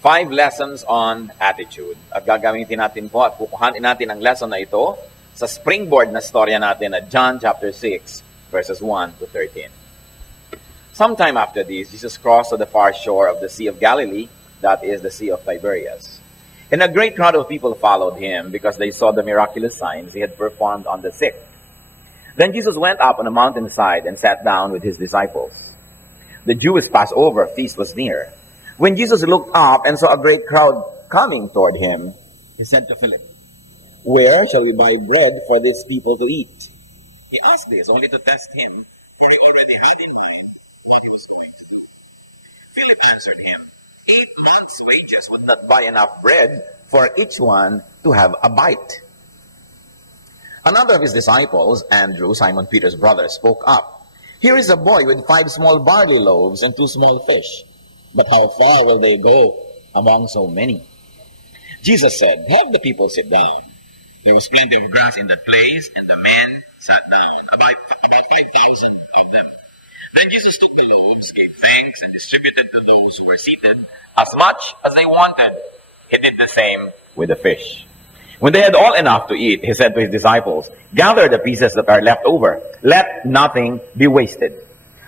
5 lessons on attitude. At gagamitin natin po at kukuhanin natin ang lesson na ito sa springboard na storya natin at John chapter 6, verses 1 to 13. Sometime after this, Jesus crossed to the far shore of the Sea of Galilee, that is the Sea of Tiberias. And a great crowd of people followed him because they saw the miraculous signs he had performed on the sick. Then Jesus went up on a mountainside and sat down with his disciples. The Jewish Passover feast was near. When Jesus looked up and saw a great crowd coming toward him, he said to Philip, "Where shall we buy bread for these people to eat?" He asked this only to test him, for he already had in mind what he was going to do. Philip answered him, 8 months' wages would not buy enough bread for each one to have a bite. Another of his disciples, Andrew, Simon Peter's brother, spoke up. "Here is a boy with 5 small barley loaves and 2 small fish. But how far will they go among so many?" Jesus said, "Have the people sit down." There was plenty of grass in that place, and the men sat down, about 5,000 of them. Then Jesus took the loaves, gave thanks, and distributed to those who were seated as much as they wanted. He did the same with the fish. When they had all enough to eat, he said to his disciples, "Gather the pieces that are left over. Let nothing be wasted."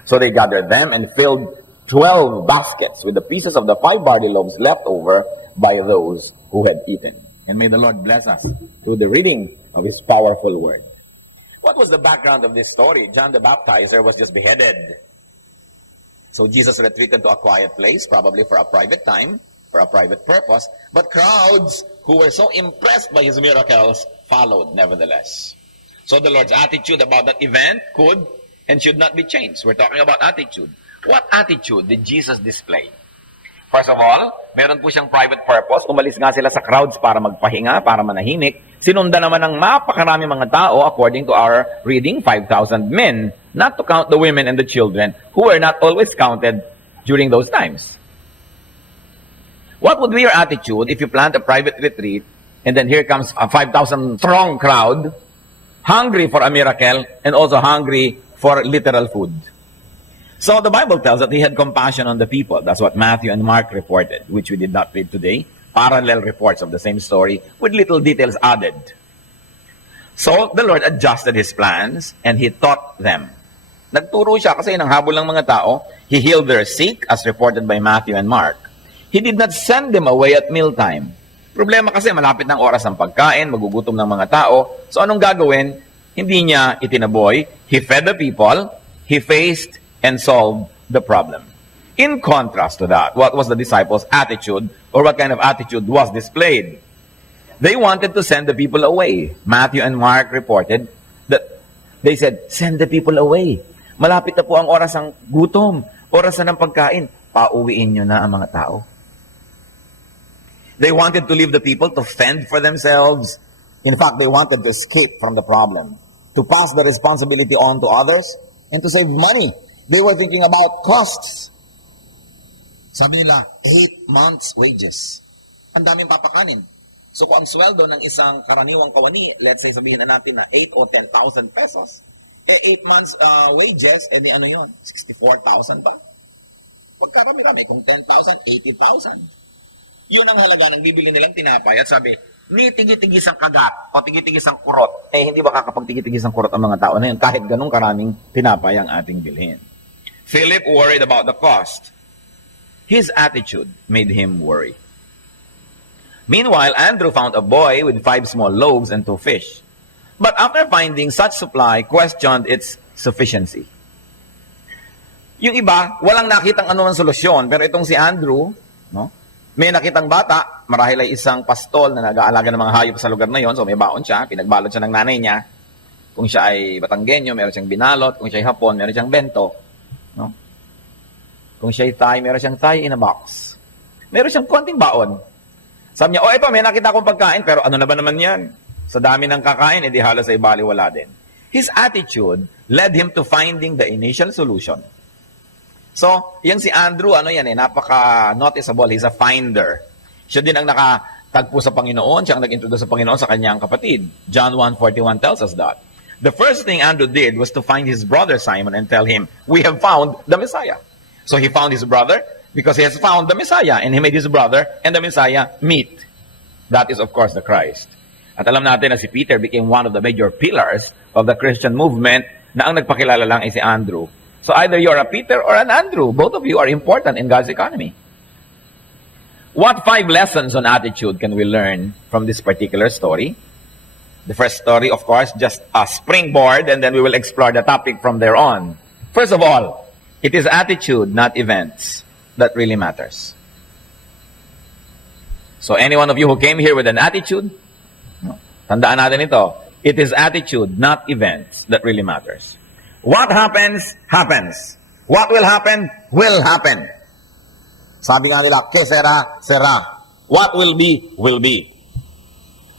So they gathered them and filled 12 baskets with the pieces of the 5 barley loaves left over by those who had eaten. And may the Lord bless us through the reading of his powerful word. What was the background of this story? John the Baptizer was just beheaded. So Jesus retreated to a quiet place, probably for a private time, for a private purpose. But crowds who were so impressed by his miracles followed nevertheless. So the Lord's attitude about that event could and should not be changed. We're talking about attitude. What attitude did Jesus display? First of all, meron po siyang private purpose. Umalis nga sila sa crowds para magpahinga, para manahimik. Sinundan naman ng mapakarami mga tao, according to our reading, 5,000 men, not to count the women and the children who were not always counted during those times. What would be your attitude if you plant a private retreat and then here comes a 5,000 strong crowd, hungry for a miracle and also hungry for literal food? So the Bible tells that he had compassion on the people. That's what Matthew and Mark reported, which we did not read today. Parallel reports of the same story with little details added. So the Lord adjusted his plans and he taught them. Nagturo siya kasi nang habol ng mga tao. He healed their sick as reported by Matthew and Mark. He did not send them away at mealtime. Problema kasi malapit ng oras ng pagkain, magugutom ng mga tao. So anong gagawin? Hindi niya itinaboy. He fed the people. He faced and solved the problem. In contrast to that, what was the disciples' attitude, or what kind of attitude was displayed? They wanted to send the people away. Matthew and Mark reported that they said, "Send the people away. Malapit na po ang oras ng gutom, oras na ng pagkain. Pauwiin nyo na ang mga tao." They wanted to leave the people to fend for themselves. In fact, they wanted to escape from the problem, to pass the responsibility on to others, and to save money. They were thinking about costs. Sabi nila, 8 months' wages. Ang daming papakanin. So kung ang sweldo ng isang karaniwang kawani, let's say sabihin na natin na 8 o 10,000 pesos, 8 months wages, di ano yun? 64,000 ba? Pagkarami-rami, kung 10,000, 80,000. Yun ang halaga ng bibili nilang tinapay. At sabi, ni tigi-tigis ang kagat o tigi-tigis ang kurot. Hindi ba kakapag-tigi-tigis ang kurot ang mga tao na yun kahit ganun karaming tinapay ang ating bilhin. Philip worried about the cost. His attitude made him worry. Meanwhile, Andrew found a boy with 5 small loaves and 2 fish. But after finding such supply, questioned its sufficiency. Yung iba, walang nakitang anumang solusyon. Pero itong si Andrew, no? May nakitang bata, marahil ay isang pastol na nag-aalaga ng mga hayop sa lugar na yon. So may baon siya, pinagbalot siya ng nanay niya. Kung siya ay Batanggenyo, meron siyang binalot. Kung siya ay Hapon, meron siyang bento. No? Kung siya ay Thai, meron siyang Thai in a box. Meron siyang konting baon. Sabi niya, ito, may nakita akong pagkain, pero ano na ba naman yan? Sa dami ng kakain, edi halos ay baliwala din. His attitude led him to finding the initial solution. So, yung si Andrew, napaka-noticeable. He's a finder. Siya din ang nakatagpo sa Panginoon. Siya ang nag-introduce sa Panginoon sa kanyang kapatid. John 1:41 tells us that. The first thing Andrew did was to find his brother Simon and tell him, "We have found the Messiah." So he found his brother, Because he has found the Messiah and he made his brother and the Messiah meet. That is, of course, the Christ. At alam natin na si Peter became one of the major pillars of the Christian movement na ang nagpakilala lang ay si Andrew. So either you're a Peter or an Andrew. Both of you are important in God's economy. What 5 lessons on attitude can we learn from this particular story? The first story, of course, just a springboard, and then we will explore the topic from there on. First of all, it is attitude, not events, that really matters. So any one of you who came here with an attitude, tandaan natin ito. It is attitude, not events, that really matters. What happens, happens. What will happen, will happen. Sabi nga nila, que sera, sera. What will be, will be.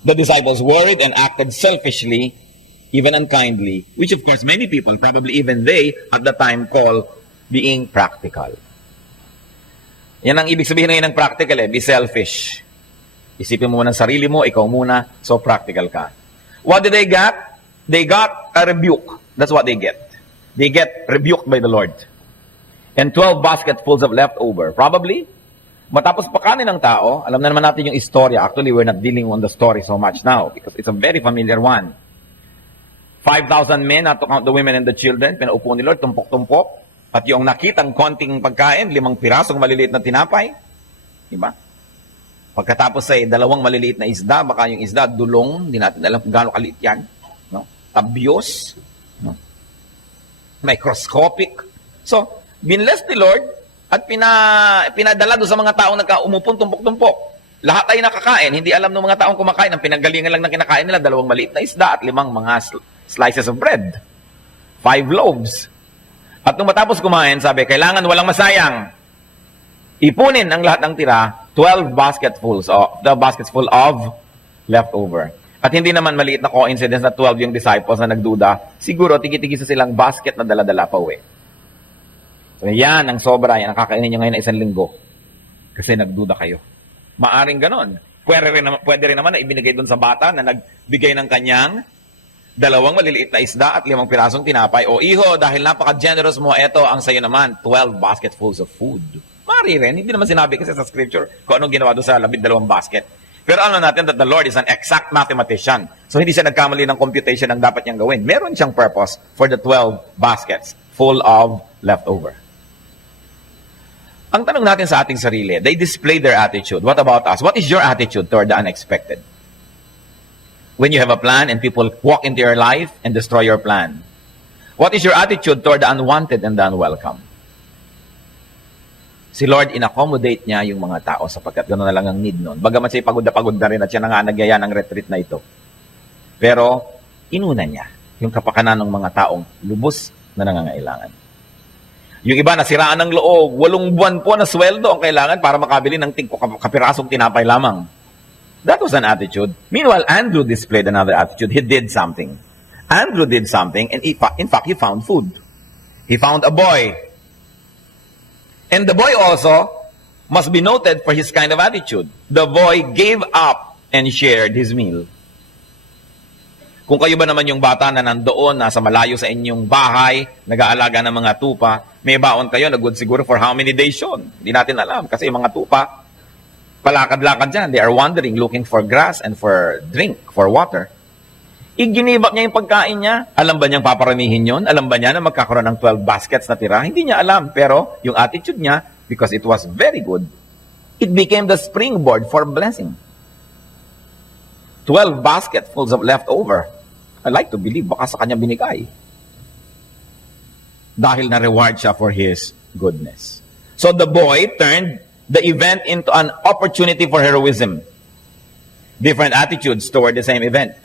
The disciples worried and acted selfishly, even unkindly, which of course many people, probably even they, at the time call being practical. Yan ang ibig sabihin ngayon ng practical be selfish. Isipin mo muna ang sarili mo, ikaw muna, so practical ka. What did they get? They got a rebuke. That's what they get. They get rebuked by the Lord. And 12 basketfuls of leftover. Probably, matapos pakanin ng tao, alam na naman natin yung istorya. Actually, we're not dealing on the story so much now because it's a very familiar one. 5,000 men, not to count the women and the children, pinaupo ni Lord, tumpok-tumpok. At yung nakitang konting pagkain, 5 pirasong maliliit na tinapay. Diba? Pagkatapos ay 2 maliliit na isda, baka yung isda, dulong, hindi natin alam kung gaano kaliit yan. No? Tabyos. No? Microscopic. So, binless ni Lord at pinadala doon sa mga taong nagkaumupong tumpok-tumpok. Lahat ay nakakain, hindi alam ng mga taong kumakain. Ang pinanggalingan lang ng kinakain nila, 2 maliit na isda at 5 mga slices of bread. 5 loaves. At nung matapos kumain, sabi, kailangan walang masayang. Ipunin ang lahat ng tira, 12 basketfuls of leftover. At hindi naman maliit na coincidence na 12 yung disciples na nagduda. Siguro, tigi-tigi sa silang basket na dala-dala pa uwi. So, yan ang sobra. Yan ang kakainin nyo ngayon na 1 linggo. Kasi nagduda kayo. Maaring ganon. Pwede rin naman na ibinigay doon sa bata na nagbigay ng kanyang 2 maliliit na isda at 5 pirasong tinapay. O iho, dahil napaka-generous mo, eto ang sayo naman, 12 basketfuls of food. Mari rin, hindi naman sinabi kasi sa scripture kung anong ginawa doon sa 12 basket. Pero alam natin that the Lord is an exact mathematician. So hindi siya nagkamali ng computation ng dapat niyang gawin. Meron siyang purpose for the 12 baskets full of leftover. Ang tanong natin sa ating sarili, they displayed their attitude. What about us? What is your attitude toward the unexpected? When you have a plan and people walk into your life and destroy your plan. What is your attitude toward the unwanted and the unwelcome? Si Lord, in-accommodate niya yung mga tao sapagkat gano'n na lang ang need nun. Bagamat siya pagod na rin at siya na nga nagyaya ng retreat na ito. Pero, inuna niya yung kapakanan ng mga taong lubos na nangangailangan. Yung iba, nasiraan ng loob, 8 buwan po na sweldo ang kailangan para makabili ng kapirasong tinapay lamang. That was an attitude. Meanwhile, Andrew displayed another attitude. He did something. Andrew did something, and in fact, he found food. He found a boy. And the boy also must be noted for his kind of attitude. The boy gave up and shared his meal. Kung kayo ba naman yung bata na nandoon, nasa malayo sa inyong bahay, nag-aalaga ng mga tupa, may baon kayo na good siguro for how many days yun? Hindi natin alam kasi yung mga tupa, palakad-lakad dyan. They are wandering, looking for grass and for drink, for water. I-ginibak niya yung pagkain niya. Alam ba niyang paparamihin yun? Alam ba niya na magkakaroon ng 12 baskets na tira? Hindi niya alam. Pero yung attitude niya, because it was very good, it became the springboard for blessing. 12 basketfuls of leftover. I like to believe, baka sa kanya binigay. Dahil na-reward siya for his goodness. So the boy turned the event into an opportunity for heroism. Different attitudes toward the same event.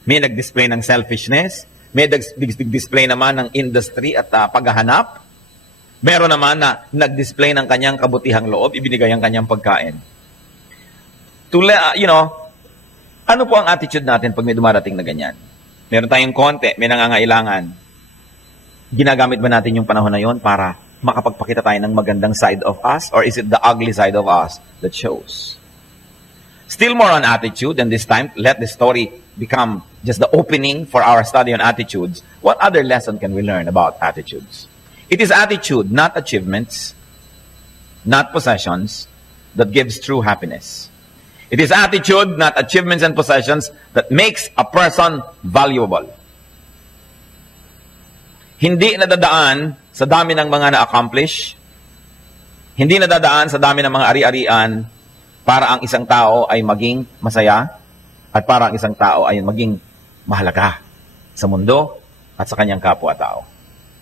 May nag-display ng selfishness, may nag-display naman ng industry at paghahanap. Meron naman na nag-display ng kanyang kabutihang loob, ibinigay ang kanyang pagkain. Ano po ang attitude natin pag may dumarating na ganyan? Meron tayong konti, may nangangailangan. Ginagamit ba natin yung panahon na yon para makapagpakita tayo ng magandang side of us? Or is it the ugly side of us that shows? Still more on attitude, and this time, let the story become just the opening for our study on attitudes. What other lesson can we learn about attitudes? It is attitude, not achievements, not possessions, that gives true happiness. It is attitude, not achievements and possessions, that makes a person valuable. Hindi nadadaan sa dami ng mga na-accomplish, hindi nadadaan sa dami ng mga ari-arian para ang isang tao ay maging masaya at para ang isang tao ay maging mahalaga sa mundo at sa kanyang kapwa-tao.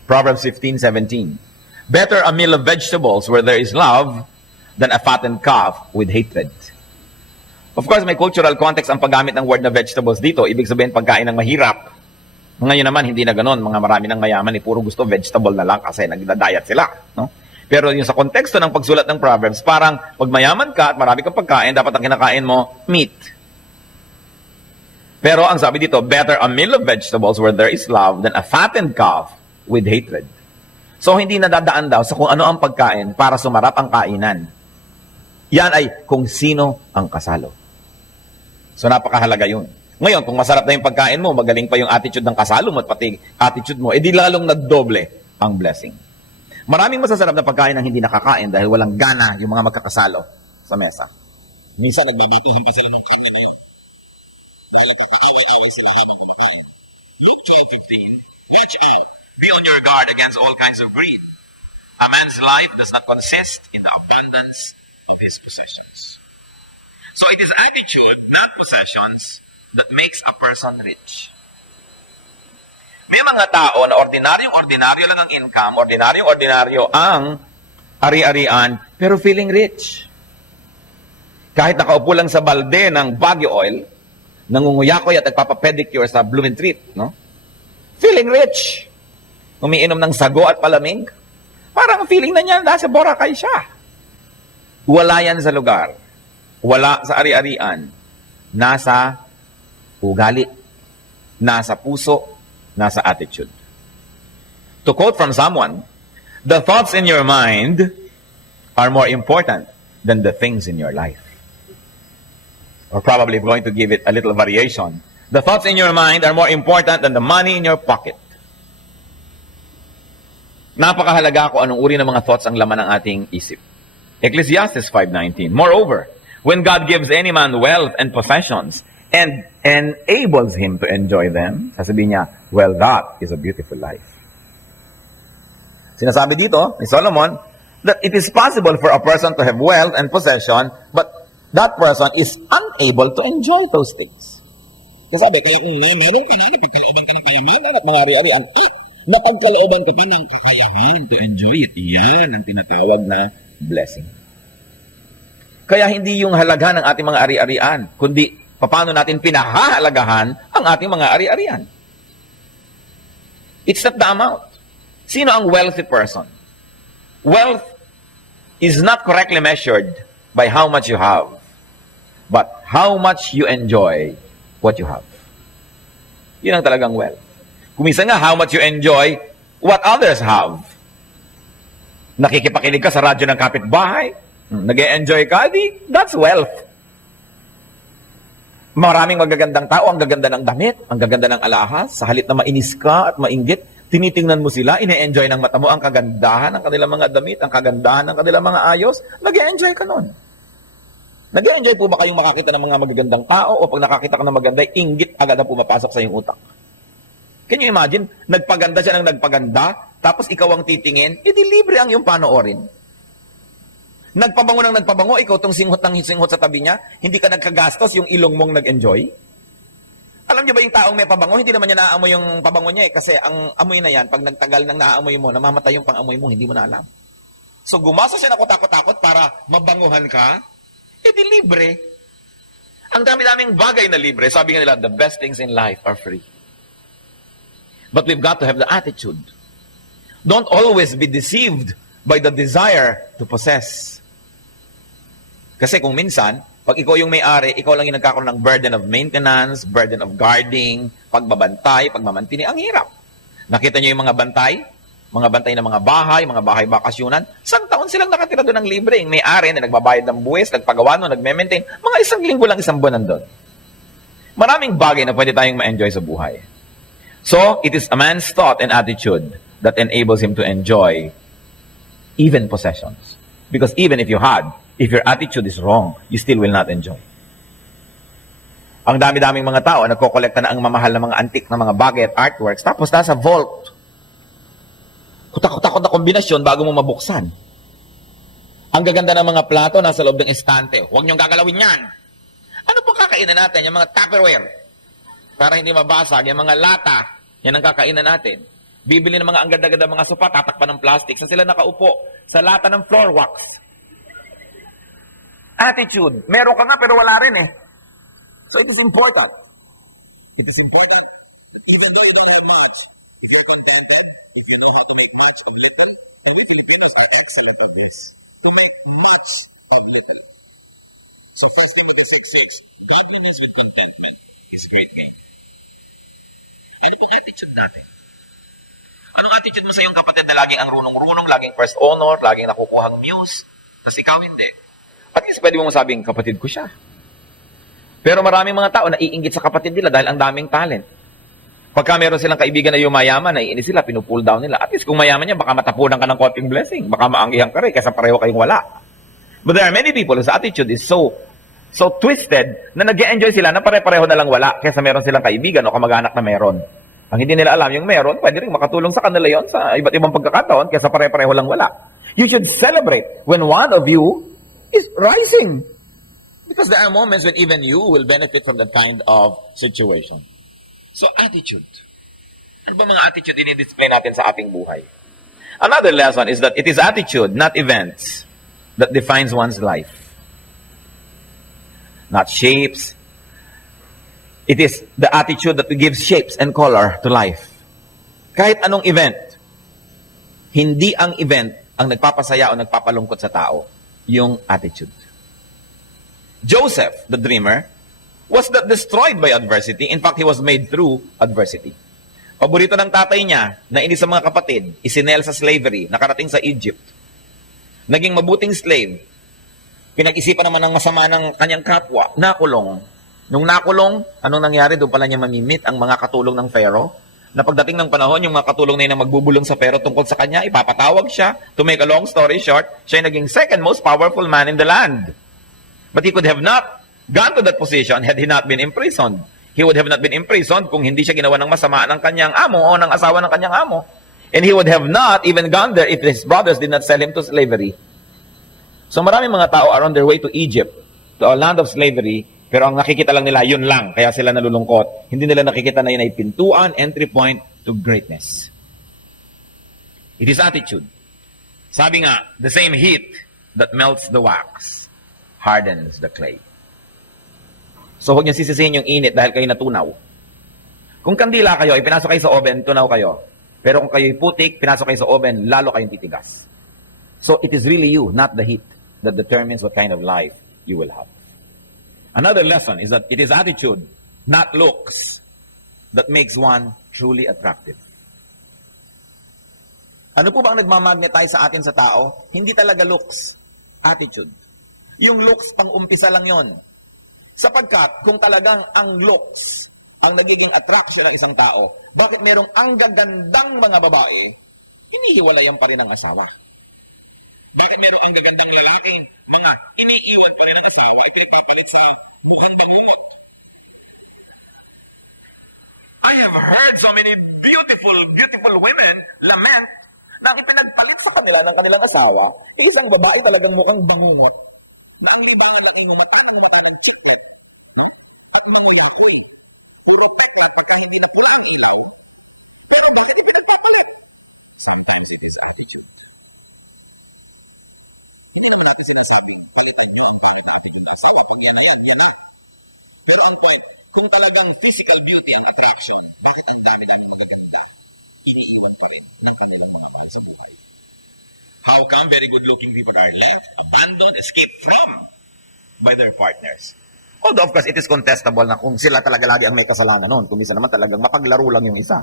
Proverbs 15:17. Better a meal of vegetables where there is love than a fattened calf with hatred. Of course, may cultural context ang paggamit ng word na vegetables dito. Ibig sabihin, pagkain ng mahirap. Ngayon naman, hindi na ganon. Mga marami ng mayaman, puro gusto vegetable na lang kasi nagda-diet sila. No? Pero yung sa konteksto ng pagsulat ng Proverbs, parang pag mayaman ka at marami kang pagkain, dapat ang kinakain mo, meat. Pero ang sabi dito, better a meal of vegetables where there is love than a fattened calf with hatred. So, hindi nadadaan daw sa kung ano ang pagkain para sumarap ang kainan. Yan ay kung sino ang kasalo. So, napakahalaga yun. Ngayon, kung masarap na yung pagkain mo, magaling pa yung attitude ng kasalo mo at pati attitude mo, edi lalong nagdoble ang blessing. Maraming masasarap na pagkain ang hindi nakakain dahil walang gana yung mga magkakasalo sa mesa. Minsan, nagbabatuhan pa sila ng karne na yun. Dahil nagkakaaway-away sila habang kumakain. Luke 12:15, watch out. Be on your guard against all kinds of greed. A man's life does not consist in the abundance of his possessions. So it is attitude, not possessions, that makes a person rich. May mga tao na ordinaryong-ordinaryo lang ang income, ordinaryong-ordinaryo ang ari-arian, pero feeling rich. Kahit nakaupo lang sa balde ng Baguio Oil, nangunguyakoy at nagpapapedicure sa Blumentritt, no? Feeling rich. Umiinom ng sago at palamig. Parang feeling na niya, nasa Boracay siya. Wala yan sa lugar. Wala sa ari-arian. Nasa ugali, nasa puso, nasa attitude. To quote from someone, the thoughts in your mind are more important than the things in your life. Or probably going to give it a little variation. The thoughts in your mind are more important than the money in your pocket. Napakahalaga kung anong uri ng mga thoughts ang laman ng ating isip. Ecclesiastes 5:19. Moreover, when God gives any man wealth and possessions, and enables him to enjoy them, sasabihin niya, well, that is a beautiful life. Sinasabi dito ni Solomon that it is possible for a person to have wealth and possession, but that person is unable to enjoy those things. Kasabi, kaya kung meron ka na, napagkalooban ka ng kayamanan at mga ari-arian, napagkalooban ka pa ng kakayahan to enjoy it. Yan ang tinatawag na blessing. Kaya hindi yung halaga ng ating mga ari-arian, kundi paano natin pinahahalagahan ang ating mga ari-arian. It's not the amount. Sino ang wealthy person? Wealth is not correctly measured by how much you have, but how much you enjoy what you have. Yun ang talagang wealth. Kumisa nga, how much you enjoy what others have. Nakikipakinig ka sa radyo ng kapitbahay, nag-e-enjoy ka, that's wealth. Maraming magagandang tao, ang gaganda ng damit, ang gaganda ng alahas, sa halip na mainis ka at mainggit, tinitingnan mo sila, ine-enjoy ng mata mo ang kagandahan ng kanilang mga damit, ang kagandahan ng kanilang mga ayos, nag-e-enjoy ka nun. Nag-e-enjoy po ba kayong makakita ng mga magagandang tao o pag nakakita ka ng maganda, inggit agad na pumapasok sa iyong utak? Can you imagine? Nagpaganda siya ng nagpaganda, tapos ikaw ang titingin, edi libre ang iyong panoorin. Nagpabango ng nagpabango, ikaw itong singhot ng singhot sa tabi niya, hindi ka nagkagastos, yung ilong mong nag-enjoy. Alam niyo ba yung taong may pabango, hindi naman niya naaamoy yung pabango niya kasi ang amoy na yan, pag nagtagal ng naaamoy mo, namamatay yung pang-amoy mo, hindi mo na alam. So gumasa siya na kutakot-takot para mabanguhan ka, edi libre. Ang dami-daming bagay na libre. Sabi nga nila, the best things in life are free. But we've got to have the attitude. Don't always be deceived by the desire to possess. Kasi kung minsan, pag ikaw yung may-ari, ikaw lang yung nagkakaroon ng burden of maintenance, burden of guarding, pagbabantay, pagmamantini. Ang hirap. Nakita niyo yung mga bantay ng mga bahay bakasyunan. Isang taon silang nakatira doon ng libre. Yung may-ari na nagbabayad ng buwis, nagpagawa no, nagme-maintain. Mga isang linggo lang, isang buwan nandun. Maraming bagay na pwede tayong ma-enjoy sa buhay. So, it is a man's thought and attitude that enables him to enjoy even possessions. Because even if you had, if your attitude is wrong, you still will not enjoy. Ang dami-daming mga tao nagkokolekta na ang mamahal na mga antique na mga bagay at artworks, tapos nasa vault. Kutak-kutak na kombinasyon bago mo mabuksan. Ang gaganda ng mga plato nasa loob ng estante. Huwag niyong gagalawin yan. Ano pong kakainan natin? Yung mga Tupperware. Para hindi mabasag. Yung mga lata. Yan ang kakainan natin. Bibili ng mga ang ganda-ganda mga sopa, tatakpan ng plastic. Sa sila nakaupo sa lata ng floor wax. Attitude. Meron ka nga pero wala rin eh. So it is important. It is important that even though you don't have much, if you're contented, if you know how to make much of little, and we Filipinos are excellent at this, to make much of little. So 1 Timothy 6:6, godliness with contentment is great gain. Ano pong attitude natin? Anong attitude mo sa iyong kapatid na laging ang runong-runong, laging first honor, laging nakukuhang muse, tapos ikaw hindi? At least pwede mo masabing, kapatid ko siya. Pero maraming mga tao naiinggit sa kapatid nila dahil ang daming talent. Pagka meron silang kaibigan na yumayaman, naiinis sila, pinupull down nila. At least kung mayaman niya, baka matapunan ka ng konting blessing. Baka maanggihan ka rin, kaysa pareho kayong wala. But there are many people whose attitude is so twisted na nag-e-enjoy sila na pare-pareho na lang wala kaysa meron silang kaibigan o kamag-anak na meron. Ang hindi nila alam, yung meron, pwede rin makatulong sa kanila yon sa iba't ibang pagkakataon kaysa pare-pareho lang wala. You should celebrate when one of you is rising. Because there are moments when even you will benefit from that kind of situation. So, attitude. Ano ba mga attitude dinidisplay natin sa ating buhay? Another lesson is that it is attitude, not events, that defines one's life. Not shapes. It is the attitude that gives shapes and color to life. Kahit anong event, hindi ang event ang nagpapasaya o nagpapalungkot sa tao, yung attitude. Joseph, the dreamer, was not destroyed by adversity. In fact, he was made through adversity. Paborito ng tatay niya, na inis sa mga kapatid, isinel sa slavery, nakarating sa Egypt. Naging mabuting slave. Pinag-isipan naman ng masama ng kanyang kapwa, nakulong. Nung nakulong, anong nangyari? Doon pala niya mamimit ang mga katulong ng Pharaoh. Na pagdating ng panahon, yung mga katulong na yun na magbubulong sa Pharaoh tungkol sa kanya, ipapatawag siya. To make a long story short, siya yung naging second most powerful man in the land. But he could have not gone to that position had he not been imprisoned. He would have not been imprisoned kung hindi siya ginawa ng masama ng kanyang amo o ng asawa ng kanyang amo. And he would have not even gone there if his brothers did not sell him to slavery. So maraming mga tao are on their way to Egypt, to a land of slavery, pero ang nakikita lang nila, yun lang. Kaya sila nalulungkot. Hindi nila nakikita na yun ay pintuan, entry point to greatness. It is attitude. Sabi nga, the same heat that melts the wax hardens the clay. So huwag niyo sisisihin yung init dahil kayo natunaw. Kung kandila kayo, ipinasok kayo sa oven, tunaw kayo. Pero kung kayo'y putik, pinasok kayo sa oven, lalo kayong titigas. So it is really you, not the heat, that determines what kind of life you will have. Another lesson is that it is attitude, not looks, that makes one truly attractive. Ano po ba ang nagmamagnetize sa atin sa tao? Hindi talaga looks, attitude. Yung looks, pang-umpisa lang yon. Sapagkat, kung talagang ang looks ang nagiging attraction ng isang tao, bakit merong ang gagandang mga babae, hinihiwalayan pa rin ang asawa? Bakit meron ang gagandang lalaki, mga iniiwan pa rin ang asawa, ipinapalit sa handang umot? I have heard so many beautiful women lament na ipinagpalit sa kanila ng kanilang asawa, isang babae talagang mukhang bangungot, na ang libangan na kayo mata ng chicken, no? At mamulakoy. Puro taklat at hindi na pula ang ilaw. Pero bakit ipinagpapalit? Sometimes it is attitude. Hindi naman natin sinasabing, palitan nyo ang pana natin yung nasawa. Pag yan na yan na. Pero ang point, kung talagang physical beauty ang attraction, bakit ang dami-dami magaganda, iniiwan pa rin ng kanilang mga mahal sa buhay? How come very good-looking people are left, abandoned, escaped from by their partners? Although, of course, it is contestable na kung sila talaga lagi ang may kasalanan noon. Kung minsan naman talagang mapaglaro lang yung isa.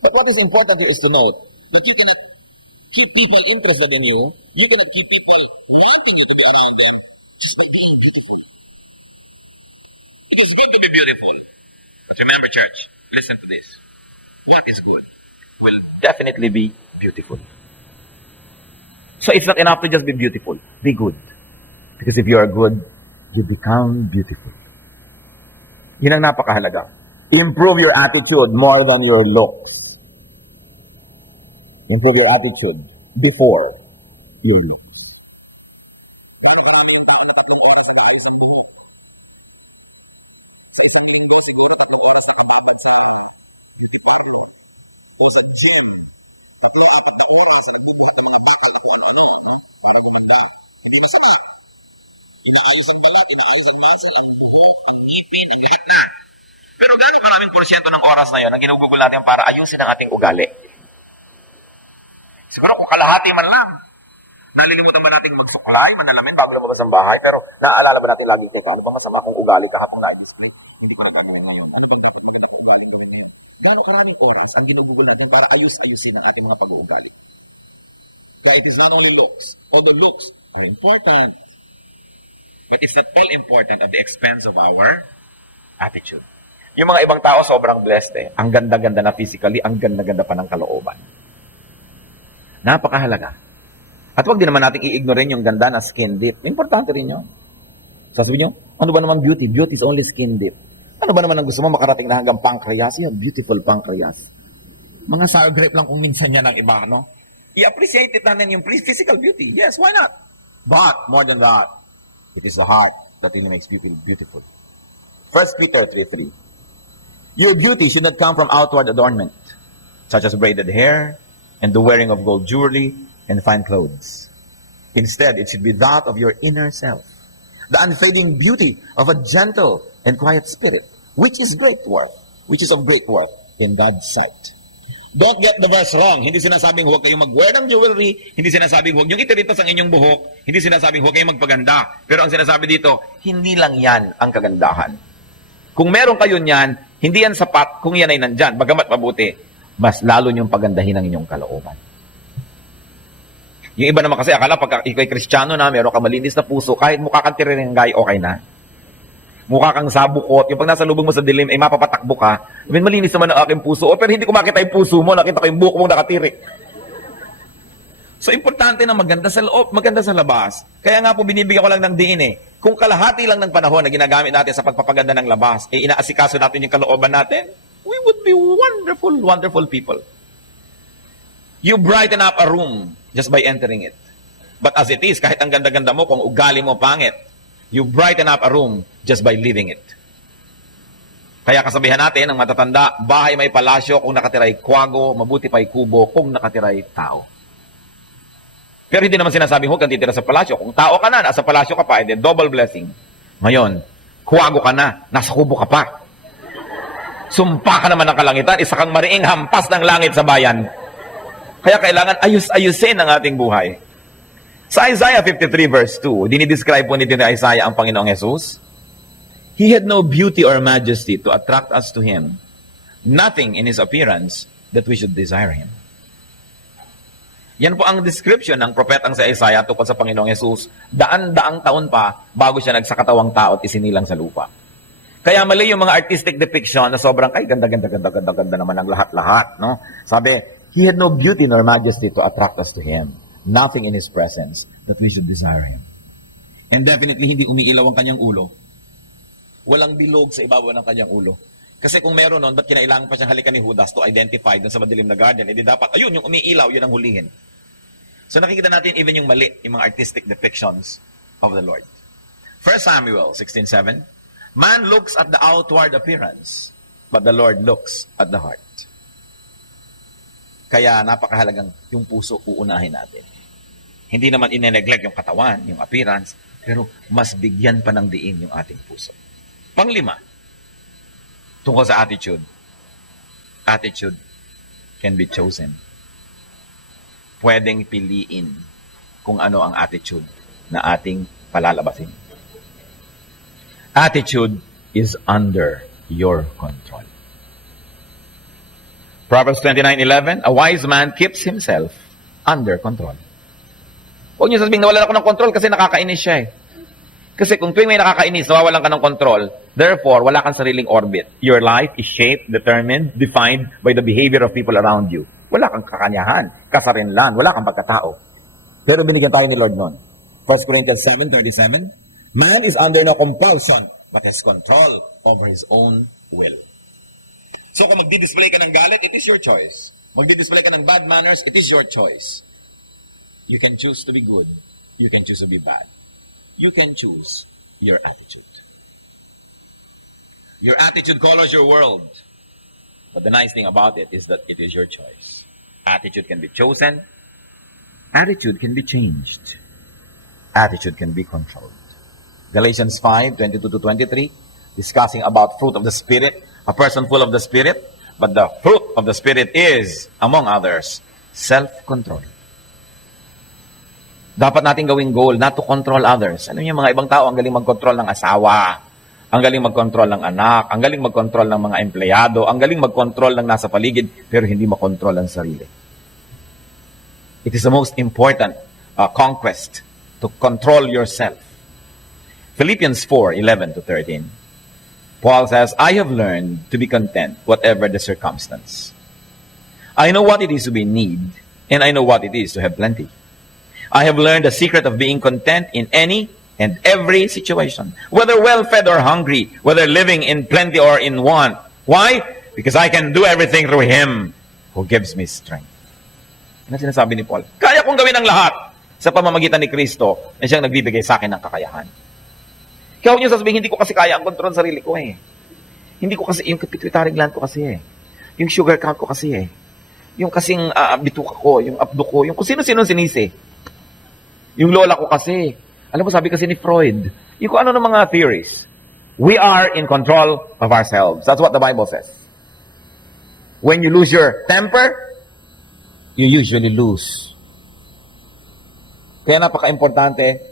But what is important is to note that you cannot keep people interested in you. You cannot keep people wanting you to be around them just by being beautiful. It is good to be beautiful. But remember, church, listen to this. What is good will definitely be beautiful. So it's not enough to just be beautiful. Be good. Because if you are good, you become beautiful. Yun ang napakahalaga. Improve your attitude more than your looks. Improve your attitude before your looks. Lalo marami yung tao na 3 oras na maayos ang buhok. Sa isang linggo, siguro 3 oras na katabad sa beauty parlor o sa gym. 3-4 na oras na nagbubuhat ng mga bakal na kung ano para gumanda. Hindi masama. Inaayos ang balat, inaayos ang muscle, ang buhok, ang ngipin, ang lahat na. Pero gano'ng karaming porsyento ng oras na yun ang ginugugol natin para ayusin ang ating ugali? Siguro kung kalahati man lang. Nalilimutan ba nating magsuklay, manalamin bago lumabas ang bahay? Pero naaalala ba natin lagi, teka, ano ba masama kung ugali kahapon na-display? Hindi ko na gagawin ngayon. Ano ba dapat maganda kung ugali gawin ngayon? Gano'ng karaming oras ang ginugugol natin para ayusin ang ating mga pag-uugali? Kaya it is not only looks. Although looks are important, but it's not all important at the expense of our attitude. Yung mga ibang tao sobrang blessed eh. Ang ganda-ganda na physically, ang ganda-ganda pa ng kalooban. Napakahalaga. At wag din naman natin i-ignorin yung ganda na skin deep. Importante rin yun. Sasabihin nyo, ano ba naman beauty? Beauty is only skin deep. Ano ba naman ang gusto mo makarating na hanggang pancreas? Yan, beautiful pancreas. Mga sour grape lang kung minsan yan ang iba, no? I-appreciate it natin yung physical beauty. Yes, why not? But, more than that, it is the heart that really makes people beautiful. 1 Peter 3:3. Your beauty should not come from outward adornment, such as braided hair, and the wearing of gold jewelry, and fine clothes. Instead, it should be that of your inner self, the unfading beauty of a gentle and quiet spirit, which is of great worth in God's sight. Don't get the verse wrong. Hindi sinasabing huwag kayong mag-wear ng jewelry, hindi sinasabing huwag niyong itiritas ang inyong buhok, hindi sinasabing huwag kayong magpaganda. Pero ang sinasabi dito, hindi lang yan ang kagandahan. Kung meron kayo niyan, hindi yan sapat kung yan ay nandyan. Bagamat mabuti, mas lalo niyong pagandahin ang inyong kalooban. Yung iba naman kasi, akala pagka ikaw'y Kristiyano na, meron ka malinis na puso, kahit mukha kang tiriringgay, okay na. Mukha kang sabukot, yung pag nasa lubong mo sa dilim, ay mapapatakbo ka. I mean, malinis naman ang aking puso. Pero hindi ko makita yung puso mo, nakita ko yung buhok mong nakatirik. So, importante na maganda sa loob, maganda sa labas. Kaya nga po, binibigyan ko lang ng diin eh. Kung kalahati lang ng panahon na ginagamit natin sa pagpapaganda ng labas, eh inaasikaso natin yung kalooban natin, we would be wonderful, wonderful people. You brighten up a room just by entering it. But as it is, kahit ang ganda-ganda mo, kung ugali mo pangit, you brighten up a room just by living it. Kaya kasabihan natin, ang matatanda, bahay may palasyo kung nakatiray kwago, mabuti pa'y kubo kung nakatiray tao. Pero hindi naman sinasabing huwag kang titira sa palasyo. Kung tao ka na, nasa palasyo ka pa, edi double blessing. Ngayon, kwago ka na, nasa kubo ka pa. Sumpa ka naman ng kalangitan, isa kang mariing hampas ng langit sa bayan. Kaya kailangan ayus-ayusin ang ating buhay. Sa Isaiah 53 verse 2, dinidescribe po nito ni Isaiah ang Panginoong Jesus. He had no beauty or majesty to attract us to Him. Nothing in His appearance that we should desire Him. Yan po ang description ng propetang sa Isaiah tungkol sa Panginoong Jesus. Daan-daang taon pa bago siya nagsakatawang tao at isinilang sa lupa. Kaya mali yung mga artistic depiction na sobrang, ay ganda naman ang lahat-lahat. No? Sabi, He had no beauty nor majesty to attract us to Him. Nothing in His presence that we should desire Him. And definitely, hindi umiilaw ang kanyang ulo. Walang bilog sa ibabaw ng kanyang ulo. Kasi kung meron nun, ba't kinailangan pa siyang halikan ni Judas to identify dun sa madilim na garden? Hindi dapat, ayun, yung umiilaw, yun ang hulihin. So nakikita natin even yung mali, yung mga artistic depictions of the Lord. 1 Samuel 16:7, man looks at the outward appearance, but the Lord looks at the heart. Kaya napakahalagang yung puso uunahin natin. Hindi naman ine-neglect yung katawan, yung appearance, pero mas bigyan pa ng diin yung ating puso. Panglima, tungkol sa attitude. Attitude can be chosen. Pwedeng piliin kung ano ang attitude na ating palalabasin. Attitude is under your control. Proverbs 29:11, a wise man keeps himself under control. Huwag niyo sabihin, nawalan ako ng control kasi nakakainis siya eh. Kasi kung tuwing may nakakainis, nawawalan ka ng control, therefore, wala kang sariling orbit. Your life is shaped, determined, defined by the behavior of people around you. Wala kang kakanyahan, kasarinlan, wala kang pagkatao. Pero binigyan tayo ni Lord noon. 1 Corinthians 7:37, man is under no compulsion, but has control over his own will. So kung magdi-display ka ng galit, it is your choice. Magdi-display ka ng bad manners, it is your choice. You can choose to be good. You can choose to be bad. You can choose your attitude. Your attitude colors your world. But the nice thing about it is that it is your choice. Attitude can be chosen. Attitude can be changed. Attitude can be controlled. Galatians 5:22-23, discussing about fruit of the Spirit, a person full of the Spirit, but the fruit of the Spirit is, among others, self-control. Dapat natin gawing goal not to control others. Alam niyo, mga ibang tao, ang galing mag-control ng asawa, ang galing mag-control ng anak, ang galing mag-control ng mga empleyado, ang galing mag-control ng nasa paligid, pero hindi makontrol ang sarili. It is the most important conquest to control yourself. Philippians 4:11-13. Paul says, I have learned to be content whatever the circumstance. I know what it is to be in need, and I know what it is to have plenty. I have learned the secret of being content in any and every situation, whether well-fed or hungry, whether living in plenty or in want. Why? Because I can do everything through Him who gives me strength. Ano sinasabi ni Paul? Kaya kong gawin ang lahat sa pamamagitan ni Kristo na siyang nagbibigay sa akin ng kakayahan. Kaya huwag niyo sasabihin, hindi ko kasi kaya ang kontrol sa sarili ko eh. Hindi ko kasi, yung pituitary gland ko kasi eh. Yung sugar count ko kasi eh. Yung kasing bituka ko, yung abdo ko, yung kung sino-sino sinisi. Yung lola ko kasi. Alam mo, sabi kasi ni Freud, yung kung ano ng mga theories, we are in control of ourselves. That's what the Bible says. When you lose your temper, you usually lose. Kaya napaka-importante,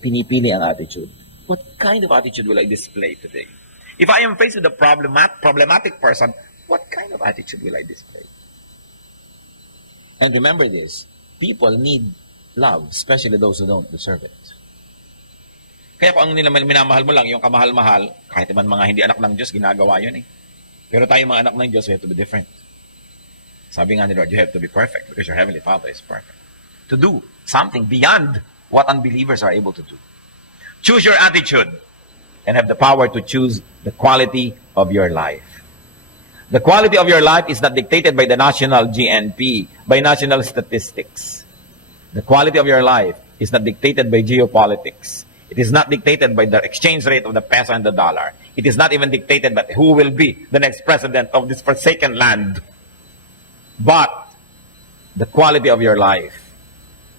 pinipili ang attitude. What kind of attitude will I display today? If I am faced with a problematic person, what kind of attitude will I display? And remember this, people need love, especially those who don't deserve it. Kaya kung ang minamahal mo lang, yung kamahal-mahal, kahit naman mga hindi anak ng Diyos, ginagawa yun eh. Pero tayo mga anak ng Diyos, we have to be different. Sabi nga ni Lord, you have to be perfect because your Heavenly Father is perfect. To do something beyond what unbelievers are able to do. Choose your attitude and have the power to choose the quality of your life. The quality of your life is not dictated by the national GNP, by national statistics. The quality of your life is not dictated by geopolitics. It is not dictated by the exchange rate of the peso and the dollar. It is not even dictated by who will be the next president of this forsaken land. But the quality of your life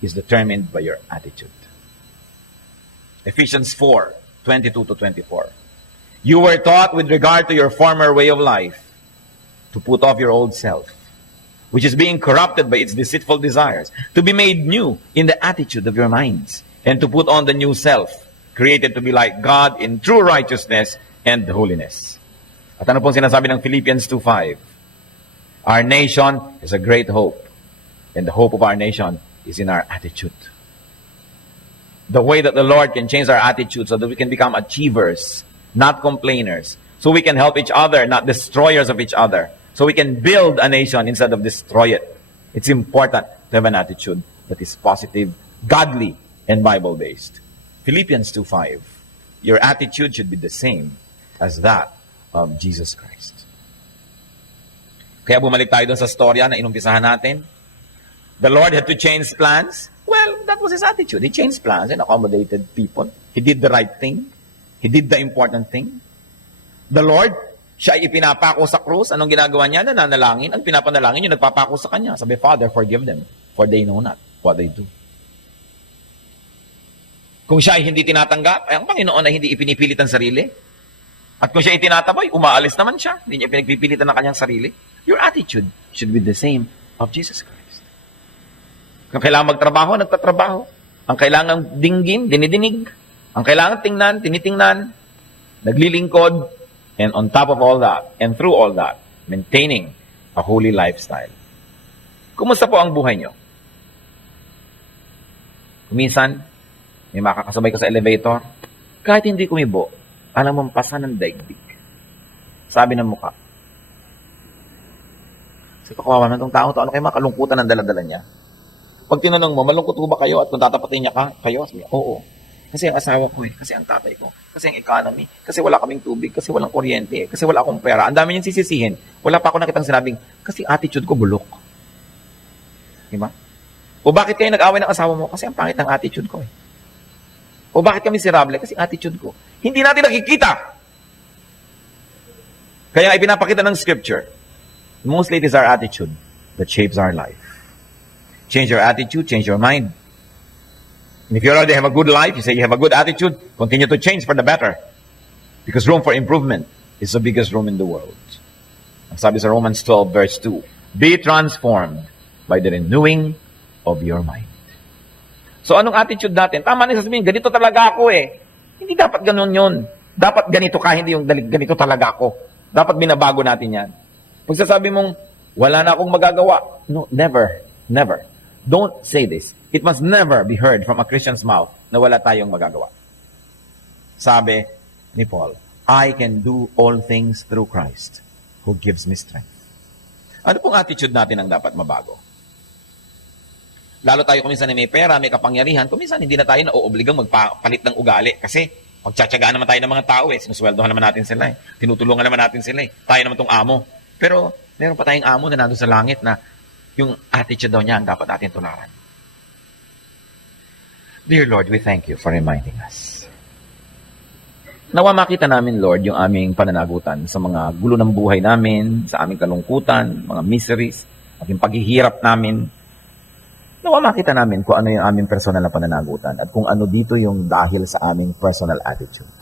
is determined by your attitude. Ephesians 4:22-24. You were taught with regard to your former way of life to put off your old self, which is being corrupted by its deceitful desires, to be made new in the attitude of your minds, and to put on the new self, created to be like God in true righteousness and holiness. At ano pong sinasabi ng Philippians 2:5? Our nation is a great hope, and the hope of our nation is in our attitude. The way that the Lord can change our attitude so that we can become achievers, not complainers, so we can help each other, not destroyers of each other, so we can build a nation instead of destroy it. It's important to have an attitude that is positive, godly, and Bible-based. Philippians 2:5. Your attitude should be the same as that of Jesus Christ. Kaya bumalik tayo dun sa storya na inumpisahan natin. The Lord had to change plans. Well, that was His attitude. He changed plans and accommodated people. He did the right thing. He did the important thing. The Lord, siya ay ipinapako sa krus. Anong ginagawa niya? Nananalangin. Ang pinapanalangin niya, nagpapako sa Kanya. Sabi, Father, forgive them, for they know not what they do. Kung siya ay hindi tinatanggap, ay ang Panginoon ay hindi ipinipilit ang sarili. At kung siya ay tinataboy, umaalis naman siya. Hindi niya pinagpipilitan ng kanyang sarili. Your attitude should be the same of Jesus Christ. Kung kailangan magtrabaho, nagtatrabaho. Ang kailangan dinggin, dinidinig. Ang kailangan tingnan, tinitingnan. Naglilingkod. And on top of all that, and through all that, maintaining a holy lifestyle. Kumusta po ang buhay nyo? Kuminsan, may makakasabay ka sa elevator, kahit hindi kumibo, alam mong pasan ng daigdig. Sabi ng mukha. Kasi kawawa na itong tao to, ano kayo makalungkutan ng daladala niya? Pag tinanong mo, malungkot ho ba kayo at kung tatapatin niya kayo? Sabi niya, oo. Kasi ang asawa ko kasi ang tatay ko, kasi ang economy, kasi wala kaming tubig, kasi walang kuryente, kasi wala akong pera. Ang dami niyang sisisihin. Wala pa ako nakitang sinabing, kasi attitude ko bulok. Diba? O bakit kayo nag-away ng asawa mo? Kasi ang pangit ng attitude ko eh. O bakit kami miserable? Kasi attitude ko. Hindi natin nakikita. Kaya ipinapakita ng scripture, mostly it is our attitude that shapes our life. Change your attitude, change your mind. And if you already have a good life, you say you have a good attitude, continue to change for the better. Because room for improvement is the biggest room in the world. Ang sabi sa Romans 12 verse 2, be transformed by the renewing of your mind. So anong attitude natin? Tama na sasabihin, ganito talaga ako eh. Hindi dapat ganun yun. Dapat ganito ka, hindi yung ganito talaga ako. Dapat binabago natin yan. Pag sasabi mong, wala na akong magagawa. No, never. Never. Don't say this. It must never be heard from a Christian's mouth na wala tayong magagawa. Sabi ni Paul, I can do all things through Christ who gives me strength. Ano pong attitude natin ang dapat mabago? Lalo tayo kuminsan na may pera, may kapangyarihan, kuminsan hindi na tayo nauobligang magpalit ng ugali kasi magtsatsagaan naman tayo ng mga tao eh. Sinusweldohan naman natin sila eh. Tinutulungan naman natin sila eh. Tayo naman tong amo. Pero meron pa tayong amo na nandun sa langit na yung attitude daw niya ang dapat natin tularan. Dear Lord, we thank you for reminding us. Nawa makita namin, Lord, yung aming pananagutan sa mga gulo ng buhay namin, sa aming kalungkutan, mga miseries, maging paghihirap namin. Nawa makita namin kung ano yung aming personal na pananagutan at kung ano dito yung dahil sa aming personal attitude.